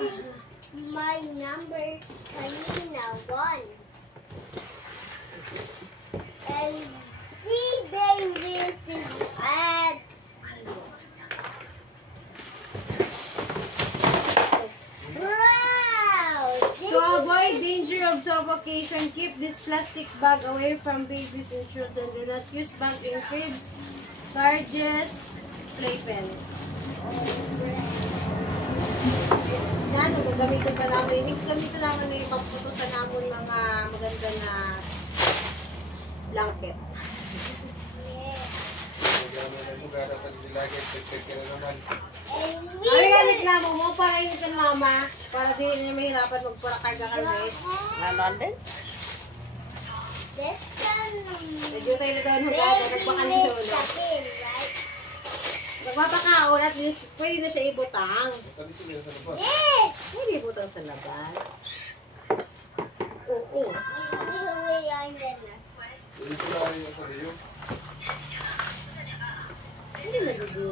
is my number kanina, 1. And see, baby, this is at. Wow! To avoid danger of suffocation, keep this plastic bag away from babies and children. Do not use bag in cribs, carriages, playpen. Yan, gagamitin pa namin. Gagamitin namin na yung pagputusan namin mga maganda na blanket. Ay, reklamo mo para yun ka mama. Para di na mahirapan magparakarga kami. Nanon din? This one. Medyo tayo na daw nagpapakain sa ulo. Nagpapakaon at least pwede na siya ibutang. Yes! Pwede ibutang sa labas. Oo. Hindi na dito.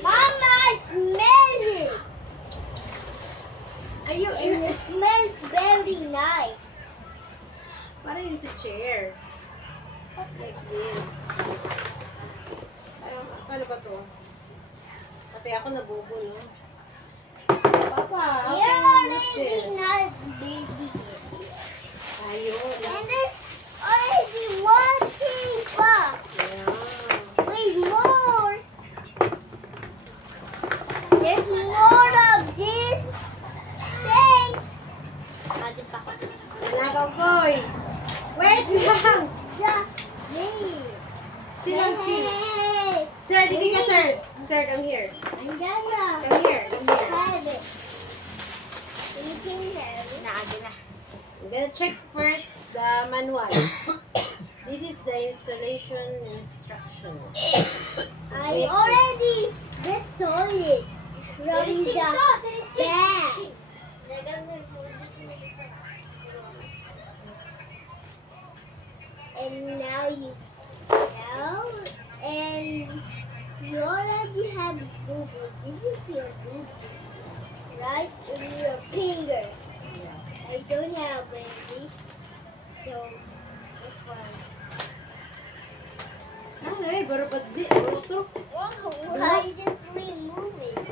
Mama, smell it! Ayun, And it smells very nice. parang yun sa chair. Like this. Ayun, paano ba to? Pati ako nabubo, no? Papa, how You're can you use already this? not baby. Ayun. And it's already working pa. Yeah. Wait, more. There's more of this thing. Nalagaw koy. Wait lang. The thing. Sinong chief? Hey, Sir, didi ka, sir. Sir, come here. I'm gonna Come here, come here. have it. You can have it. I'm gonna check first the manual. This is the installation instruction. I already saw it from the back. And now you already have boo-boo. This is your boo-boo, right in your finger. I don't have any, so this one. Ay, baru ba't di? Ano to? Why just remove it?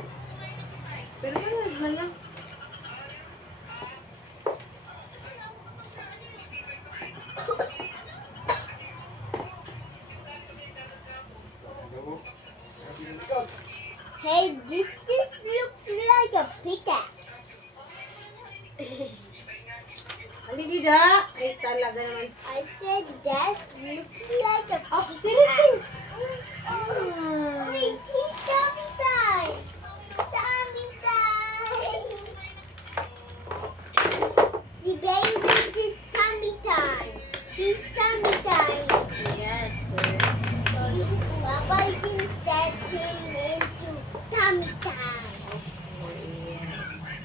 Pero malas na lang. Hey, this looks like a pickaxe. Halidida. Ay, talaga naman. I said that looks like a Oh, pickaxe. silitin. Wait, he's tummy time. Tummy time. The baby is tummy time. He's tummy time. Yes, sir. Papa can set him into tummy time. Yes.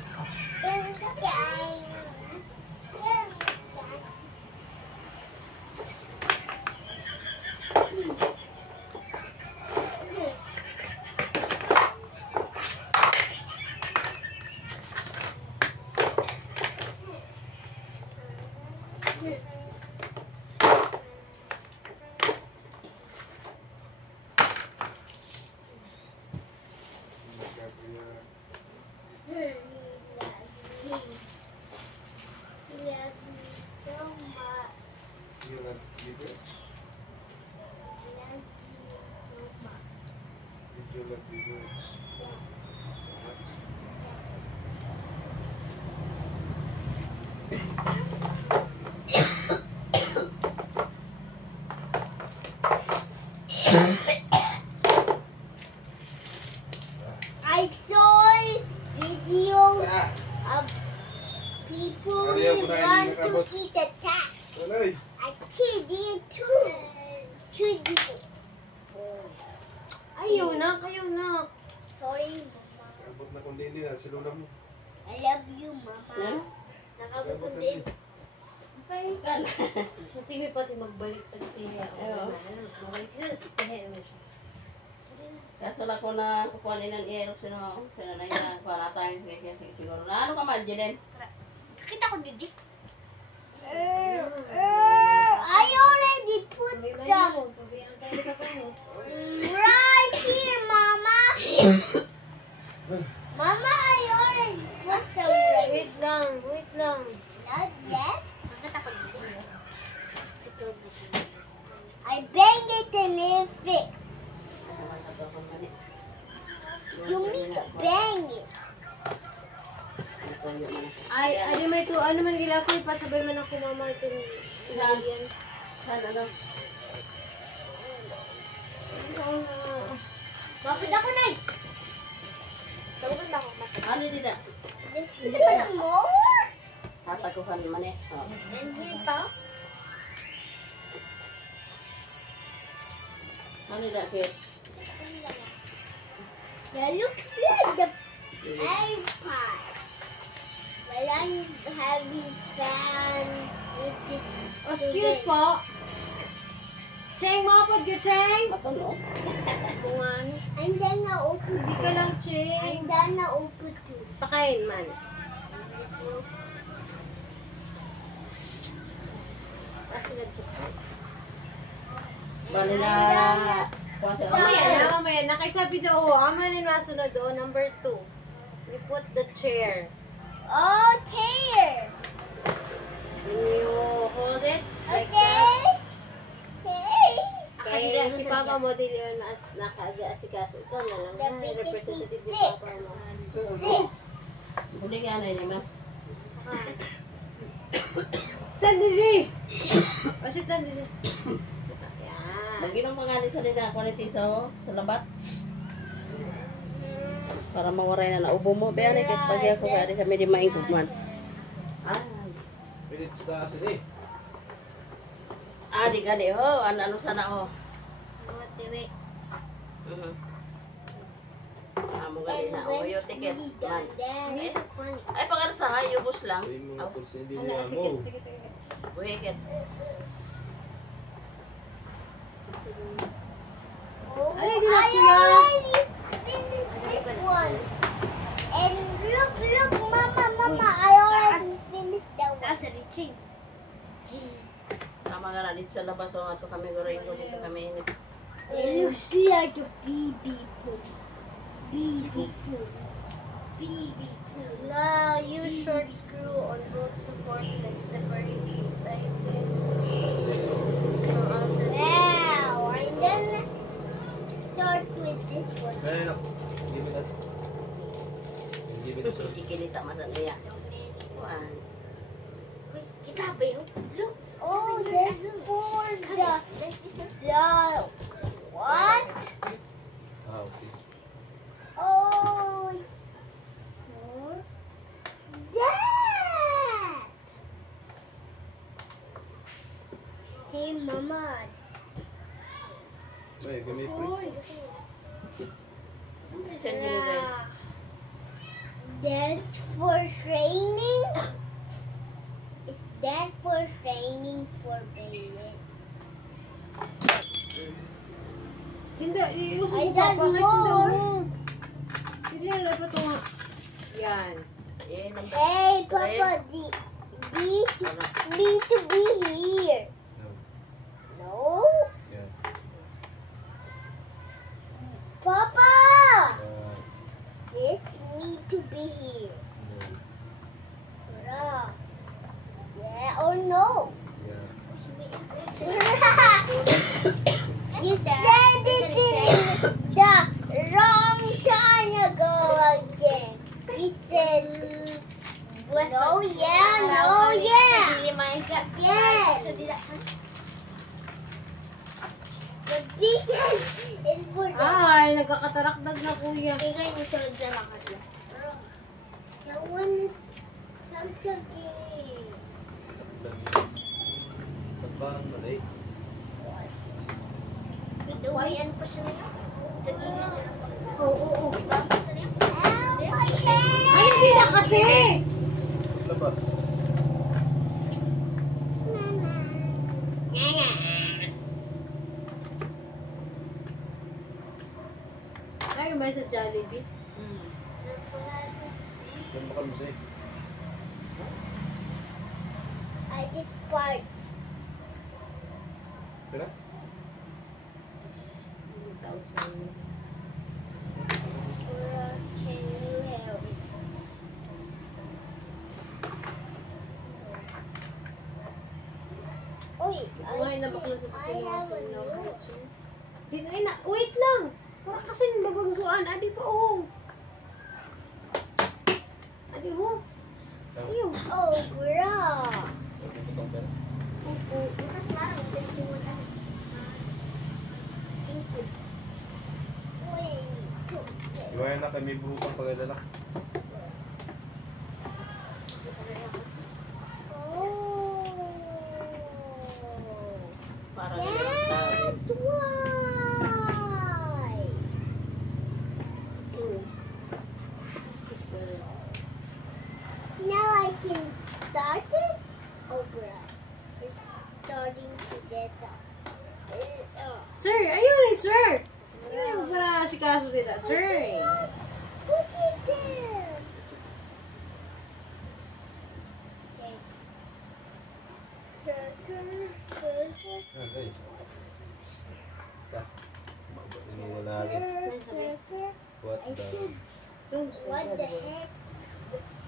I saw videos of people who want to eat a cat. A kid did too. Should do it. Ayaw na, kayo na. Sorry, Mama. Abot na kung din na silula mo. I love you, Mama. Nakabukod din. Ay, kala. Hindi may pati magbalik pag tiya. Oo. Magbalik sila, siya naman siya. Kaso lang ko na kukuhanin ng aerox sino na yan. Kuha na tayo siguro. Na ano ka man, Jelen? Nakita ko didi. I already put some right here, Mama. Mama, I already put some right. Wait lang. Not yet. Nakita ko didi. I bang it and it fixed. You need to bang it. Ay, adi may to, ano man gila ko, ipasabay man ako mama itong yan. Saan ano? Bakit ako na? Tawag na ako mata. Ano dito? Hindi pa na more? Tataguhan man eh. Oh. And here pa? Ano dito, Kit? That looks like the iPod. But I'm having fun with this. Excuse po. Cheng, mapod ka, Cheng. Matuno? Bungan. I'm done na open. Hindi ka lang, Cheng. I'm done na open too. Pakain man. Bakit nagpusta? Bali na. Kuha sila. Mamaya. Nakaisabi na, aman yung nasunod doon, number 2. We put the chair. Oh, chair. You hold it like Okay. that. Okay. Kaya si Papa mo din yun naka-asikaso. Ikaw na lang. The biggest Representative ni is Papa mo. This. Huli ka na yun, ma'am. Stand dili! Pasit stand dili. Yan. Mag-inom pa nga ni sa nila, quality sa labat. Para mawaray na naubo mo. Bayan ikit pag ako kaya di sa medyo maingkog man. Ah, Minutes na kasi ni. di gali ho. Ano sana ho. Wait. Amo gali na. O yung ticket. Man. Then, Ay, pag sa hayo, bus lang. Ay, mga Aw, tools hindi Ala, niya tikit, mo. tikit, tikit. buhikit. Ay, I di na kuya. already finished this one. And look, Mama, I already finished that one. That's reaching. Tama nga na dito sa labas. O nga to kami guring ko dito kami init. It looks like a BB pool. BB pool. BB pool. Now, use short screw on both support like separate like this. Wow, and then start with this one. Kaya na. Give it that. Give it that. Ikinita masan niya. Kuan. Kita ba yun? Look. Oh, there's for the what? Ah, okay. Oh, it's for that. Hey, Mama. Ay, gamit ko. Saan yun din? That's for training. Is that for training for babies? Sinda, iusap I mo Papa don't kasi sinda know. mo. Hindi na pa ito nga. Yan. Eh, nang Hey, Papa, these need to be here. No. No? Yeah. Papa! Ah, This need to be here. no. Bruh. Yeah or no? Yeah. You said it in the wrong time ago again. You said no, yeah. Yes. The biggest is for the Ay, nagkakatarakdag na kuya. That one is something. Lang yun. Ba't parang mali? Duwayan pa siya ngayon. Sa gilid niya. Oo. Baba sa niya. Ow, my head! Ay, hindi na kasi! Labas. Ayaw ba sa Jollibee? Yan bakal mo sa'yo. I just fart. Kira? Ang tawag sa inyo. Can you help me? Uy, Kumain na bakla sa tusinuwa sa inyo. Ay na, wait lang! Para kasi mabangguan. Adi pa, oh. Adi, oh. Ayaw. oh, bro. Itong pera. Opo, bukas lang. Sa itsura ka. Uy, Iwayan na kami buhukang pagdala. oh. Para nila sa... That's why. Kasi, Now I can start it. Oh, bro. It's starting to get up. sir, ayaw na, sir! Ayaw para si kaso nila, sir. Put it there. Okay. Circle, Okay. Ka. Wala rin. circle. What I the... said, what the heck?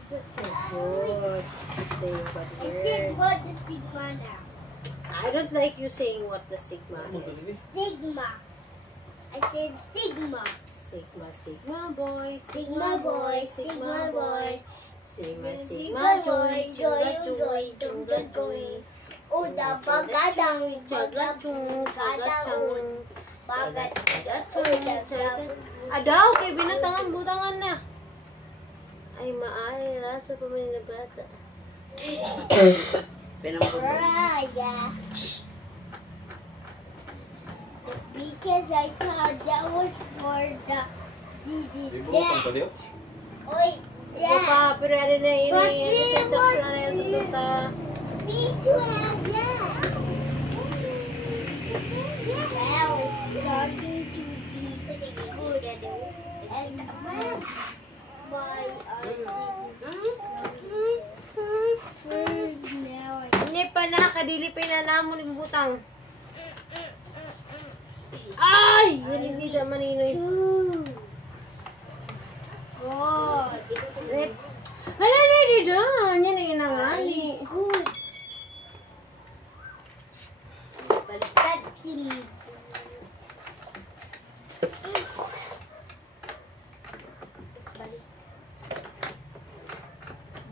Say good. Say what I said, what the Sigma now? I don't like you saying what the Sigma is. Sigma. I said Sigma. Sigma, Sigma boy. Sigma boy, Sigma boy. Sigma, Sigma Sigma joy. boy, joy, Chunga joy, chunga joy. Uda bagadang, bagadang, bagadang, bagadang. Adaw, kay binatangan, butangan na. Ay, maaari rasa pa man na bata. Pinambuto. Raya. Because I thought that was for the May buhukang pa diyo? Oi, Ito Dad. pa, pero ano na yun But eh. it Sa was instruction na yun sa tuta. Me to have that. Well, it's starting to be good at it. And my now I Hindi pa na, kadili pa inanamon yung butang. Ay! Yan hindi na maninoy. two. Oh, Hala na, dito. Yan ang inangali. good. That's silly.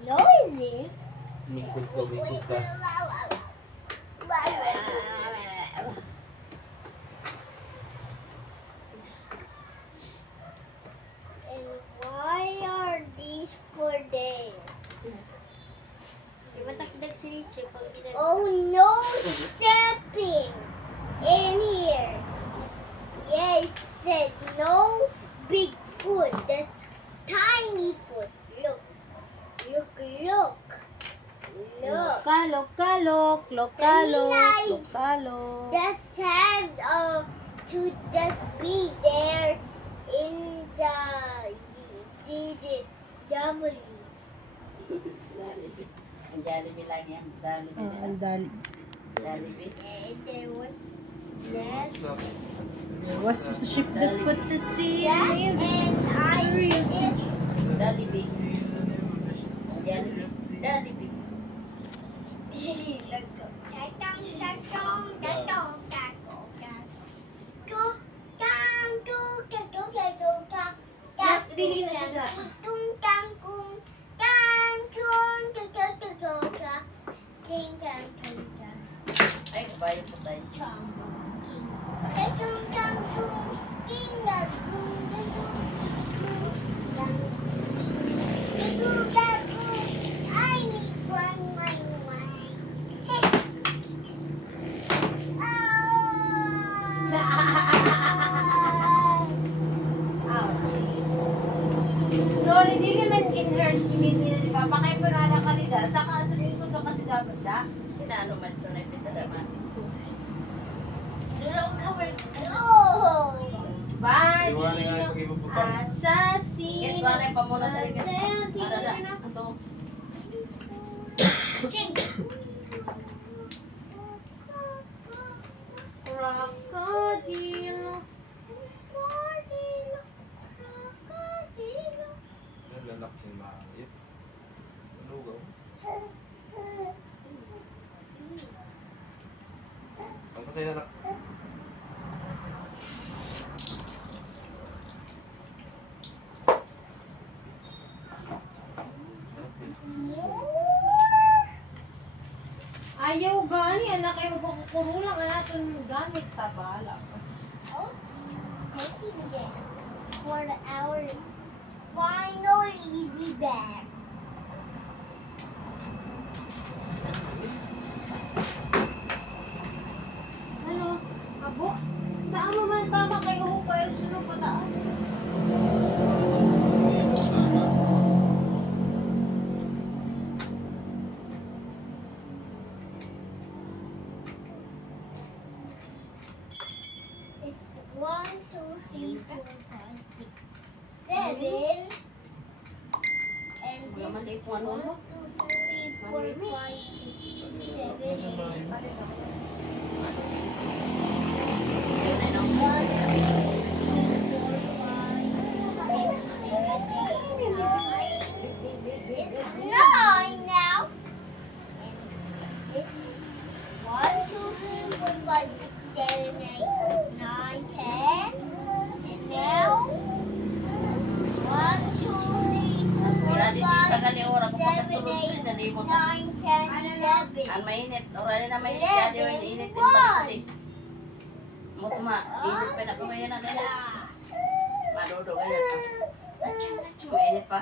Noisy. Mingkod ka, mingkod ka. And why are these for them? Oh, no stepping in here. Yeah, it said no big foot. That's tiny foot. Look, look, look. Look. Lokalok, kalok, lokalok, Nice. lokalok. That's had to just be there in the W. Jollibee. Ang Jollibee lang yan. Jollibee nila. dali. Jollibee. And there was that. Was the ship that put the sea That in and I did. Jollibee. Jollibee. Jollibee. Tatong, tatong, tatong, tatong, tatong. Dili na siya. Ay, kabayo po tayo. I need one, Sorry, di naman in-hurt ni Papakay ko na kanila. Saka sabihin ko to kasi dapat da. Inaano man ito na ipitadamasin ko. Oh! Bye! Iwanan nga yung pag-ibubutang. Assassin. Yes, wala yung pamuna sa likod. Arada, ito. Crocodile. Lalak siya maayit. Ano ba? Ang kasay na nak. Ayaw gani, anak kayo magkukurulang natin gamit tabala. Taking it for our final easy bag. Ano? Abo? Tama man, tama kayo ho, pero sunod pataas. It's 1, 2, 3, 4, 5, 6, 7. And this Naman is din kung ano, 1, 2, no? 3, 4, 5, 6, 7. Yun na yun. It's 9 now. And this is 1, 2, 3, 4, 5, 6, 7, 8, 9, 10. And now 1, 2, 3, 4, Kira di sa 5, gali ora ko 6, 7, pagkasulod 8, din, nalimot 9, ako. 10, 11. Ang mainit, orali na mainit, jadi yung init yung pagkatik. Mutuma, init pa na kumayan na nila. Madodo kaya ka. Mainit pa.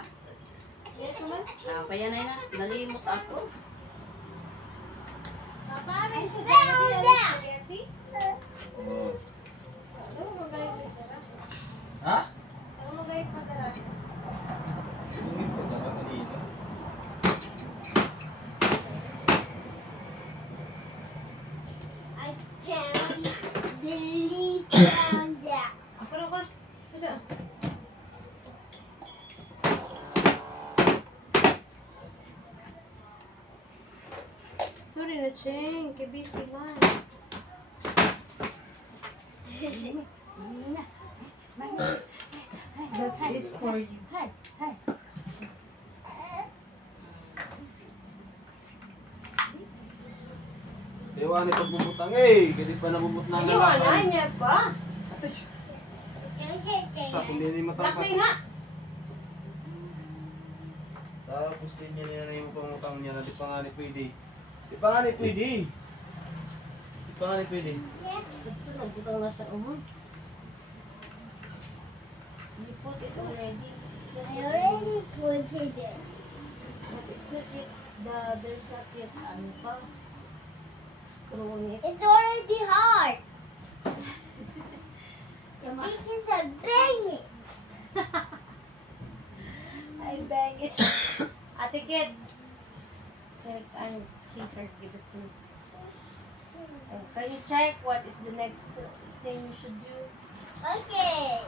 Ah, kaya na yun, nalimot ako. I found that. Ha? Ano magayit matara? Bumit ko na kanina. I found the leaf found that. Ako na ko. Ito. Sorry na, Cheng. Kibisi man. That's is for you. Iwan ni pagbubutang eh. Kaya pa nabubut na Iwanan lalaki. niya pa. Ate, tapos hindi matangkas. Laki nga. Tapos din niya na yung pangutang niya na di pa nga ni pwede. Di pa nga ni pwede. Di pa nga ni pwede. Ito, nagbutang na sa umon. You put it already. I already put it there. But it's not yet, there's not yet, ano pa, screw on it. It's already hard. The beaches are banging. I bang it. Ate Kit. I'm Caesar, give it to me. Can you check what is the next thing you should do? Okay.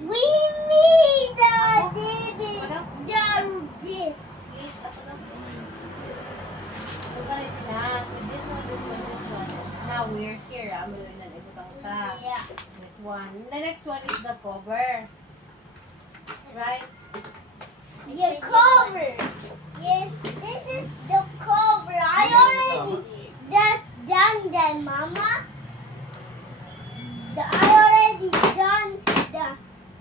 We need this. Yes, ako lang. So, guys, na. So, this one, this one, this one. Now, we're here. I'm going to ibutang ta. Yeah. This one. The next one is the cover. Right? The cover. Yes, this is the cover. I already just done that, Mama. I already done the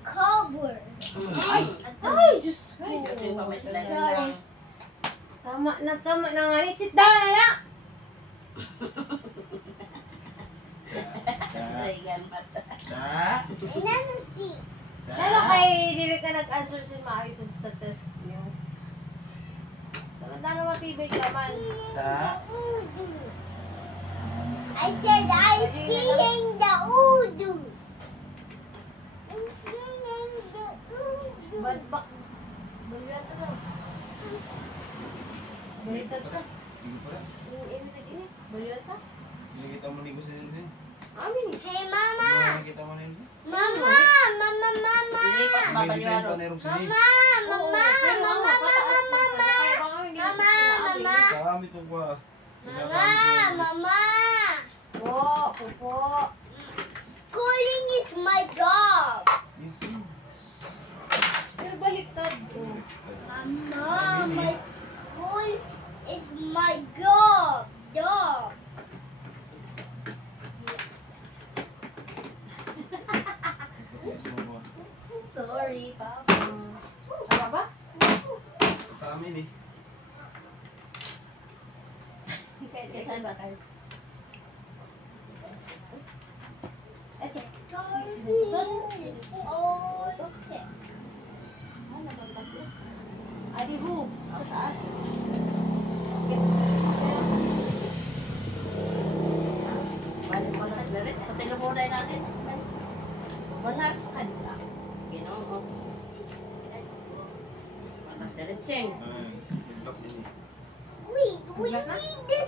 cover. Ay! Ay! Diyos ko! Ay, Diyos, yung pamay sa lahat. Sorry. Tama na nga ni. Sit down na na! Sarigan mata. And then see. Lalo kay dili ka nag-answer si maayos sa test niyo. Tama matibay ka man. I said I seeing the udu. Badbak. Baliwan ka daw. Baliktad ka. Hindi pala. Ini lagi ni. Baliktad ka. Nakita mo ni Gusin yun. Amin. Hey, Mama! Nakita mo na yun. Mama! Mama! Mama! Ilipat ba May design pa paliwanag? na yung sini. Mama! Oo, Mama! pero Mama! ano, pataas Mama! lang. Kaya baka hindi na Mama! Mama! Kakamit yung kwa. Mama! Mama! Po, pupo. Schooling is my job! Yes, Pero baliktad ko. Mama, my school is my job. Job. Sorry, Papa. Tama ba? Kami ni. Kaya sasakay. Ito. Oh, okay. Ano bang tatlo? Adi ho. Taas. Balik mo na sila rin. Pati lumulay natin. Banas. Adi sa akin. Ginoo. Wala si Richeng. Nilok din eh. Wait, we need the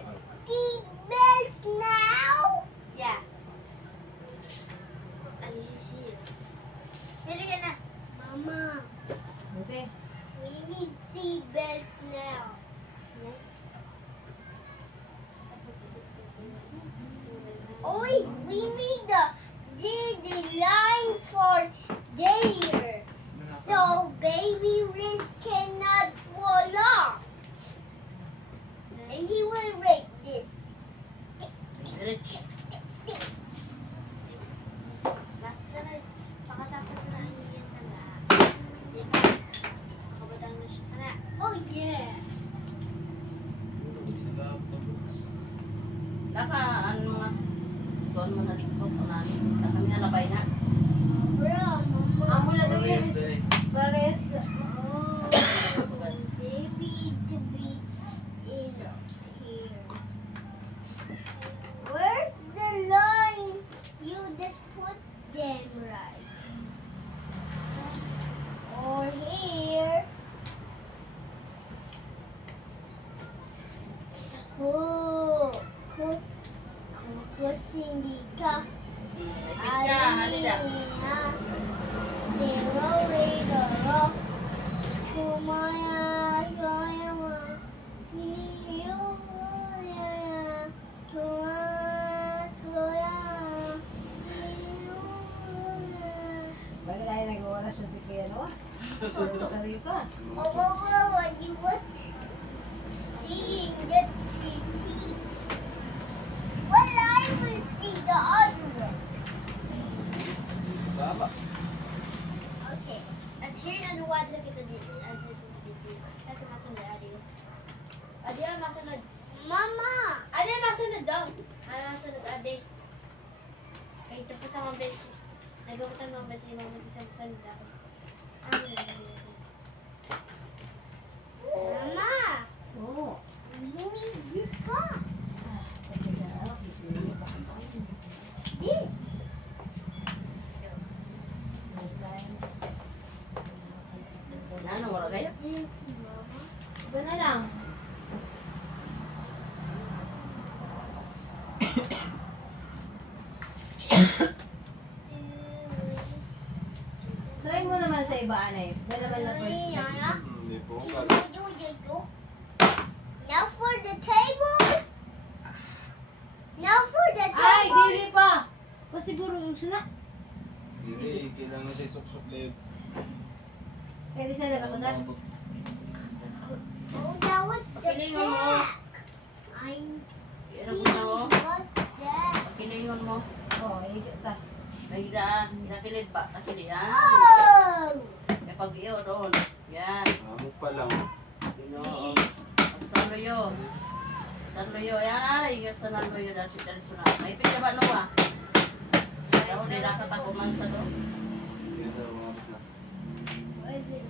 seat belts now? Yeah. Ano you see? Pero yan na. Mama, Bebe. we need seat belts now. Next. Oh wait, we need the line for there. So baby Rich cannot fall off. And he will break this. Rich. Basta na, pakatapos na ang iya sana. Kabadang na siya sana. Oh yeah! Laka, ano mga doon mo nalikot o namin. Kami na labay na. Bro, mama. Amo na daw yan. Parehas din eh. Pares. Oh, baby to be in here. Where's the line? You just put them right. Or here. Kusindika. Ipit ka, halila. Zero radar. Kumaya, kaya mo. Iyo, kaya. Kuya. Bagay na nag-uwala siya si Kuya Noah. Pero sa Rika. You was seeing the TV. Well, I will see the other one. Tama. Okay. Let's hear another one. Look at the video. As this one video. Kasi masunod, Adio. Adio, masunod. Mama! Adio, masunod daw. Ano masunod, Adio? Okay, tapos ang mabes. Nagawin ang mabes ni Mama sa masunod. Tapos, ano yun? Mama! Oo. We need this car. Kasi siya, pipili pa ako sa akin. This. Ano, wala kayo? This, Mama. Iba na lang. Try mo naman sa iba, Anay. Iba naman na first step. Hindi po. Now for the table. Now for the Ay, table. dili pa! Pa siguro yung suna. Hindi, kailangan tayo sok-sok leg. Kaya di sila nakagat. Oh, that was the Pakilingon mo. back. I'm Ano seeing po na mo? what's that. Pakilingon mo. Oo, ikot ta. Nagda, nakilid ba? Nakilid yan. Oh! May pag-iyo doon. Yan. Amok pa lang. Ginoo. Sanluyo. Sanluyo. Yan ay. Yung sanluyo dahil si Dalsuna. May pinja ba nawa? Daw, di nasa takuman sa doon. Sige na, umabot na. What is it?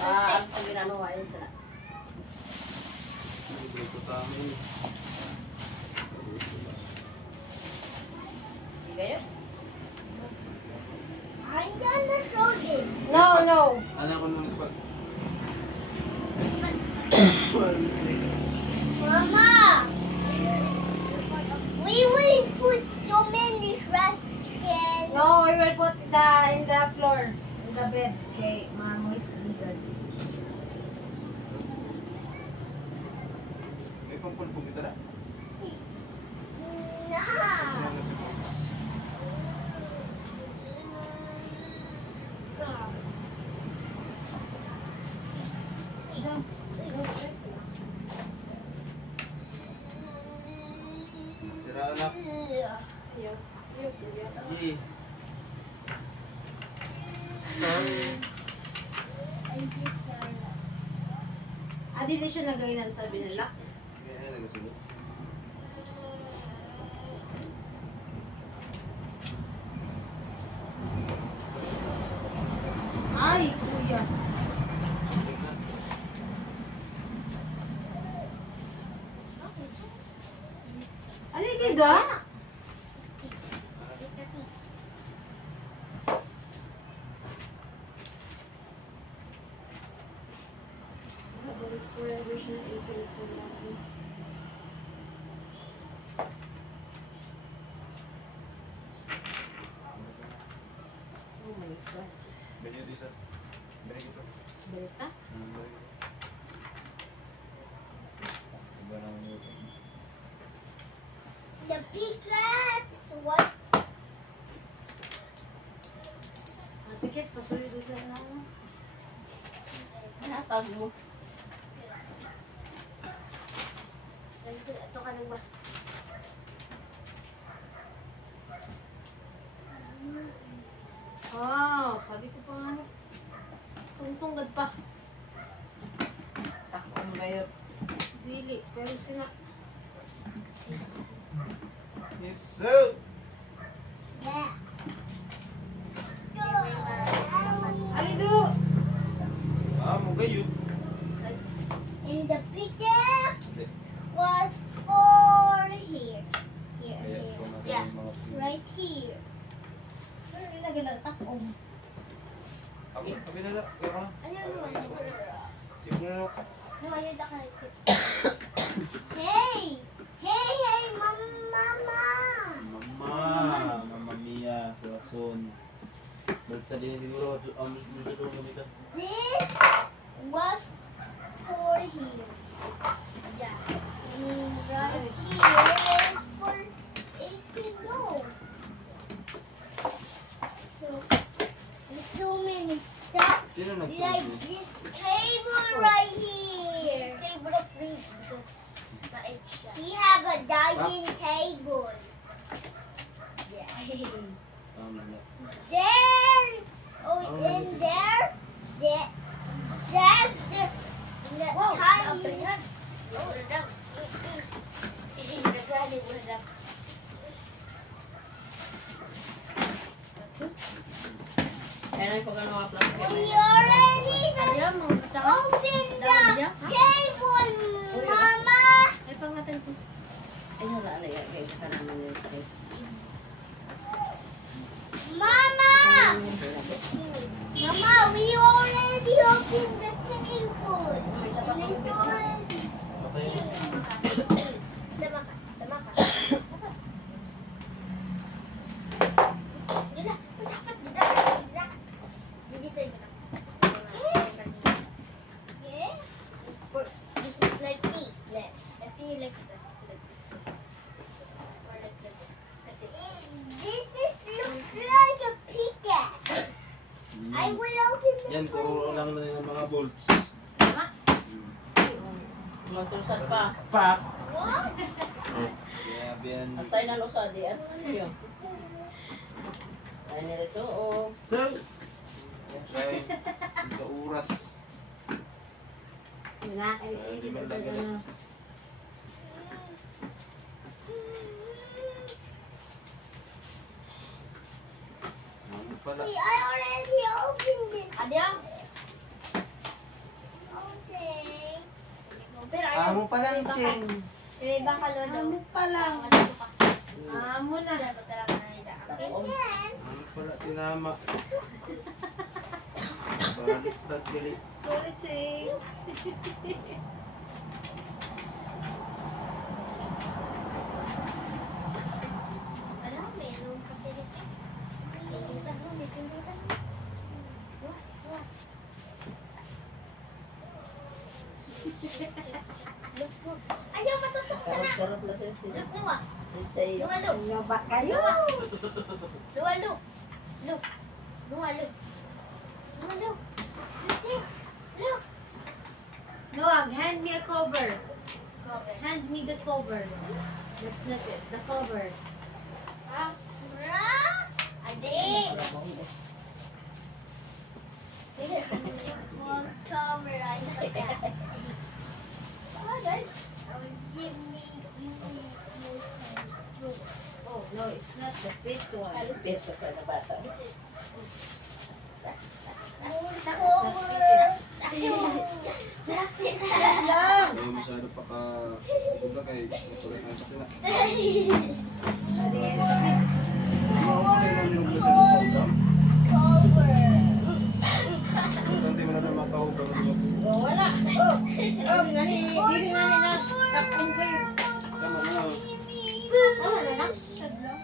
Ang ginano ayun sila. Hindi ko tama yun. Di kayo? I'm gonna show this. No, no. Anak ko nung spot. Mama, we will put so many trash cans. No, we will put in the floor. In the bed. Okay, mama is legal. May pampulpog kita na. Nah. Sira anak. Ye. Adi di siya nagainan sa binila. Kaya nagasunod. Ay, kuya. Ano kay ga? Oh my God. Bili ito isa. Bili ito. Balik ka? Iba naman ito. The pickaxe was Tikit, pasuyo doon sa ano. Natag mo. ito ka lang ba? Oh, sabi ko pa nga. Tungtungad pa. Takong gayon. Dili, pero sina... Yes, sir. Yeah. Alido! Mo kayo. And the pickaxe was for here. Here, Kaya here. kung natin Yeah, yung mga right here. Pero nilagay ng takong. Ako, sabi na lang. Kaya ka na. Ayun naman. Sige na lang. No, ayun na kayo. Hey! Hey, hey, mama! Mama! Mama Mia, Rason. Magsabi na siguro, dito kami ka. This was for here. Yeah. And right here is for it to go. So, there's so many stuff. Sino Like nagsusunod? this table right here. This table of three because we have a dining table. Yeah. Tama na. There's in there. That's the tiny. Kaya na yung pagkano mga plastic. We already opened the table, Mama. Ay, pangatan ko. Ay, wala na yan. Kaya ka naman yun. Mama. Mama, we already opened the table. And it's already. Patay na. Tama ka. Dila, dapat dila. Dito yun. Yeah. This is like me. I feel like this. Looks like a pickaxe. I will open the Yan, puro lang na yung mga bolts. Matulsad pa. Pak! What? Kaya biyan. Hasta inalusad eh. Ano yun? Ay, nilito o. So, okay. Ito oras. Wala, ay, Di man lang yun. Ano pala? I already opened this. Adia? pa lang, Cheng. May ibang kalolo. Amo pa lang. Amo na. Dapat talaga na nila. Takom. Ano pala, tinama. Baliktad, gali. Sorry, Ching. Alam, mayroon kasi dito. Pindutan mo, may pindutan mo. Wah, wah. Look, look. Ayaw, matutok ka na. Sarap na siya siya. Look, luwa. Say, Luwa, look. Ano ba kayo? Luwa, look. Look. Luwa, look. Luwa, look. Look this. Look. Noah, hand me a cover. Cover. Hand me the cover. That's not it. The cover. Ah, bra. Ade. One camera. Oh, guys. Oh, no, it's not the big one. Pesa sa na bata. This is Lang! Ayaw masyado pa ka... Buga kay... Matuloy na kasi na. Ano ako na lang yung kasi ng program? Bastante mo na naman tao ba naman? Oh, wala. Hindi nga ni na tapong kayo. Tama na. Ano na lang? Sadlaw.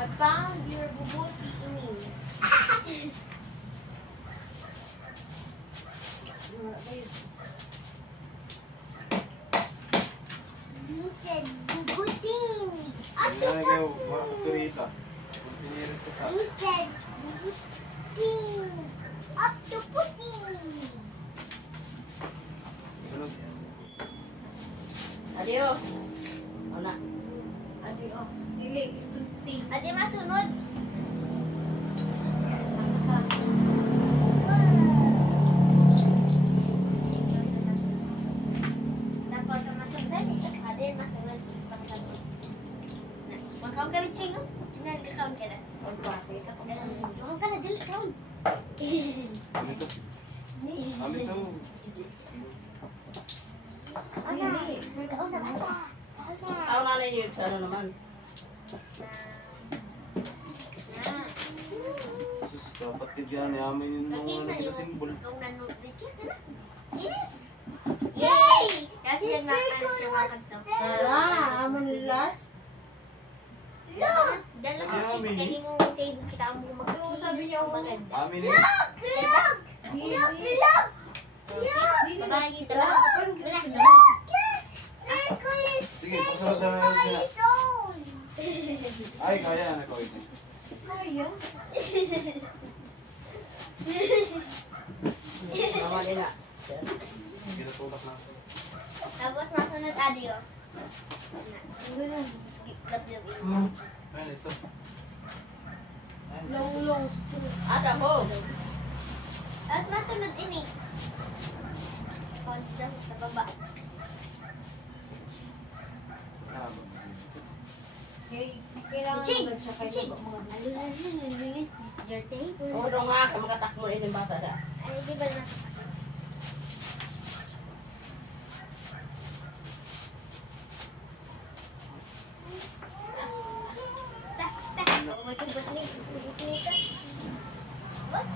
I found your bubuti inin. Hindi kayo makakurita. Pinirit ko sa... Ano? Adiyo. Wala. Adi, oh. Dili, tunti. Ade masunod. Tapos ang masunod, ade masunod pagkatapos. Makakaon ka na, Ching, no? Nagkakaon ka na. Pagpapit ako. Makakaon ka na, dili, kaon. Ano ito? Ano ito? Ana, nagkaon na ba? Ako na lang yun sa ano naman. Sus, dapat tigyan. Yaman yun ng mga nakikasimbol. Kung nanood-Richard ka na. Yes! Yay! Kasi yung nakakalas yung makanto. Ah, amo ni last. Look! Dala Ano ko, yung kani mo table kita ang mga Ano sabi niya, oh? maganda. Amin yun. Babae kita ba? Wala. Sige, pasunod na lang sila. Ay, kaya na ko ito. Kaya? Mama nila. Ginatulak na. Tapos masunod adio. Ayun, ito. Ayun. Long. Ada ko. Tapos masunod ini. Constant sa baba. Ah, Kailangan Ching! ba siya kayo Ching! mga This is your table. Oo, doon nga. Makatakmo rin yung bata da. Ay, di ba na? Ako matubot ni. What?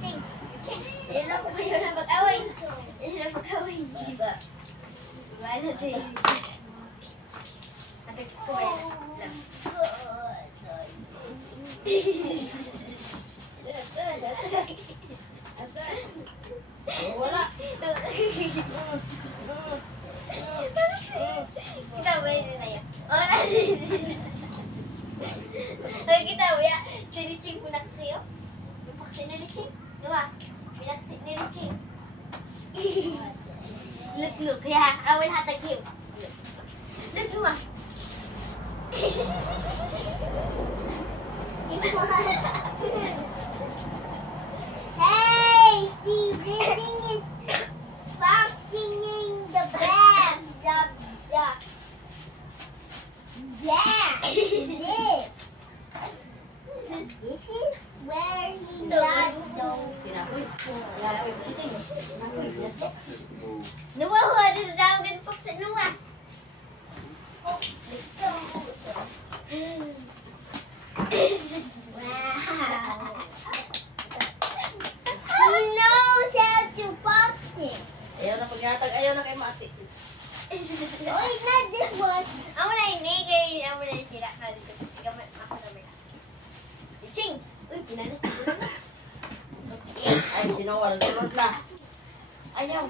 Ching! Ching! Yan na mag-away. Yan na mag-away. Di ba? Wala, Ching. Ate, kumaya na. Wala. Kita ba yun na yan? Oh, kita ba yan? Si Richie punak sa'yo? Punak ni Richie? Diba? Punak ni Richie? Look. Yeah, I will hatag him. Look, diba? Hey, see, breathing is functioning the bag. Yeah, this. Access to. Nawawa din sa daw ganito po sa nuwa. Wow. He knows how to box it. Ayaw na pagyatag, ayaw na kay Mati. Oh, it's not this one. Amo na inigay, amo na sira ka dito. Ikaw ako na may. Ching. Uy, pinalit siguro na. Ay, sinawal, sunod na. Ayaw.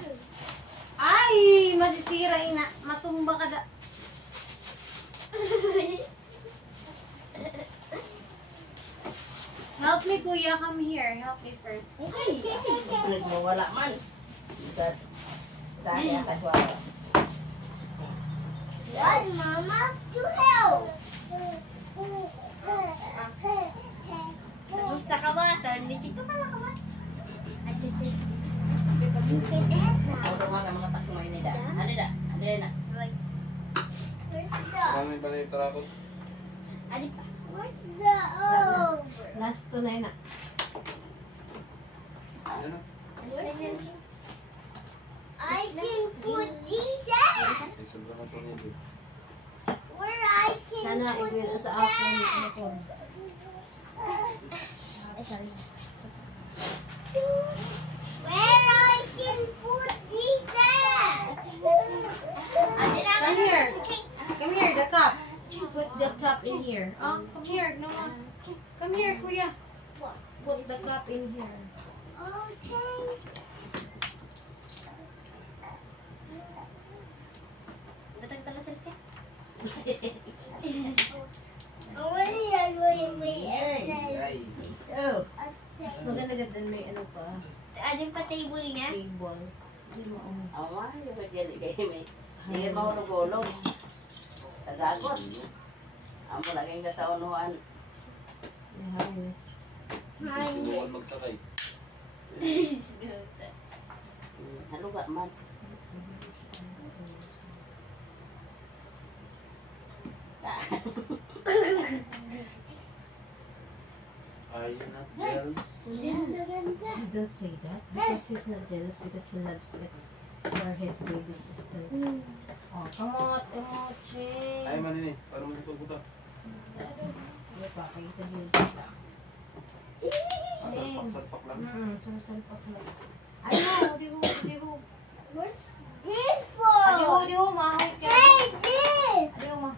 Ay, masisira ina. Matumba ka da. Help me, kuya. Come here. Help me first. Wala man. Dahil ka suwala. What, Mama? To help. Gusto ka ba? Hindi dito pala ka ba? Ako mga mga takong ay nida. Anida, anida na. Marami pa na yung tarakot. Where's the over? Last to na ina. Yan na. I can put these at. Isulba na ito niya. Where I can Sana put iguin these sa ako. at. Where I can put these at. Come here. Come here, the cup. Put the cup in here. Oh, come here. No, no. Come here, kuya. Put the cup in here. Oh, thanks. Batang pala salita. Ay. Oh. Mas maganda ganda may ano pa. Adin pa table niya. Table. Hindi mo ano. Awa, yung kajali kayo may. Hindi mahulog-hulog. Tagagot. Amo laging ka sa unuhan. May harness. Sunukan magsakay. Haluga man. Are you not jealous? You don't say that because he's not jealous because he loves it for his baby sister. Oh, come on, Ching. Ay, manini. Para mo sa puta. Ay, pakita din. Salpak-salpak lang. Susalpak lang. Ay, no, di mo. What's this Di for? mo, mahoy ka. Hey, this! Di mo, ma.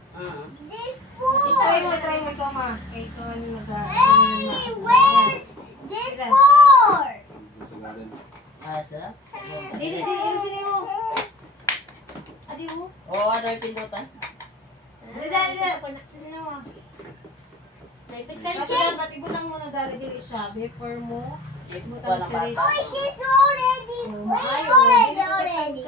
This for? Try mo, ikaw, ma. Kay ikaw ang Hey, where's this for? Sa garden. Asa? Dili, ilusin mo. Adi mo. Oo, ano yung pindutan? Dali. Sino mo? May Kasi pagkalit. dapat ibulang mo na dali dili siya before mo. Walang bata. Oh, it's already. Oh, Wait, ayaw. already.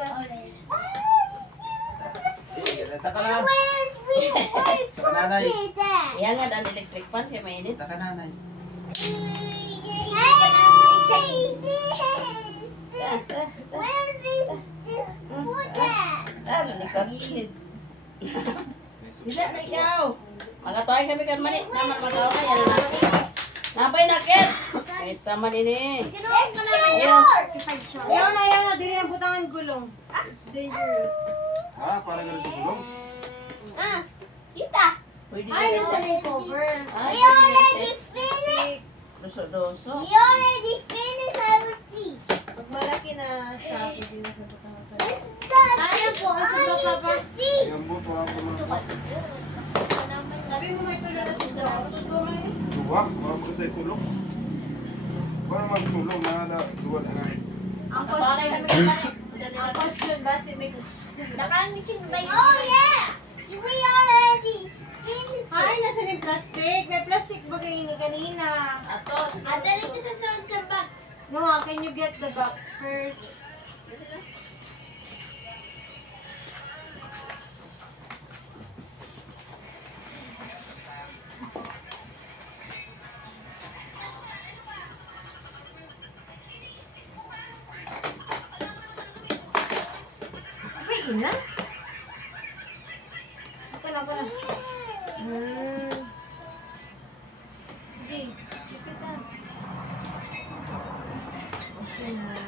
Taka na. Where's we put Nanay. it at? Yan nga, ang electric fan kaya mainit. Taka nanay. Hey, this. Asa? Where is this put at? Ano, nagkagilid. May Bisa na ikaw. Magatuay kami kan mani. Naman magawa ka. Yan na. Napay na, Ken. Wait, sama ini. Kinuha ko na door. Ayaw na, dili na butangan gulong. It's dangerous. Ah, para ganun sa gulong. Ah, kita. Pwede Ay, na nasa na yung cover. Ay, We already finished. Doso-doso. We already finished. I will see. Pag malaki na siya, pwede na sa butangan sa Ayaw po, ang sobra ka pa. Ayan mo, parang pumunta. Sabi mo may tulo na sobra. Duwa, parang magkasay tulong. Parang magtulong na duwa na nga. Ang Magatuay kami question, kan mani. ang question ba si may gusto? Oh yeah, we already finished. Ay, nasa yung plastic. May plastic ba ganyan kanina? Ato. Ate, ito sa sunod sa box. Noah, can you get the box first? Wait na? Ako na. Sige, ipit na. Okay. na.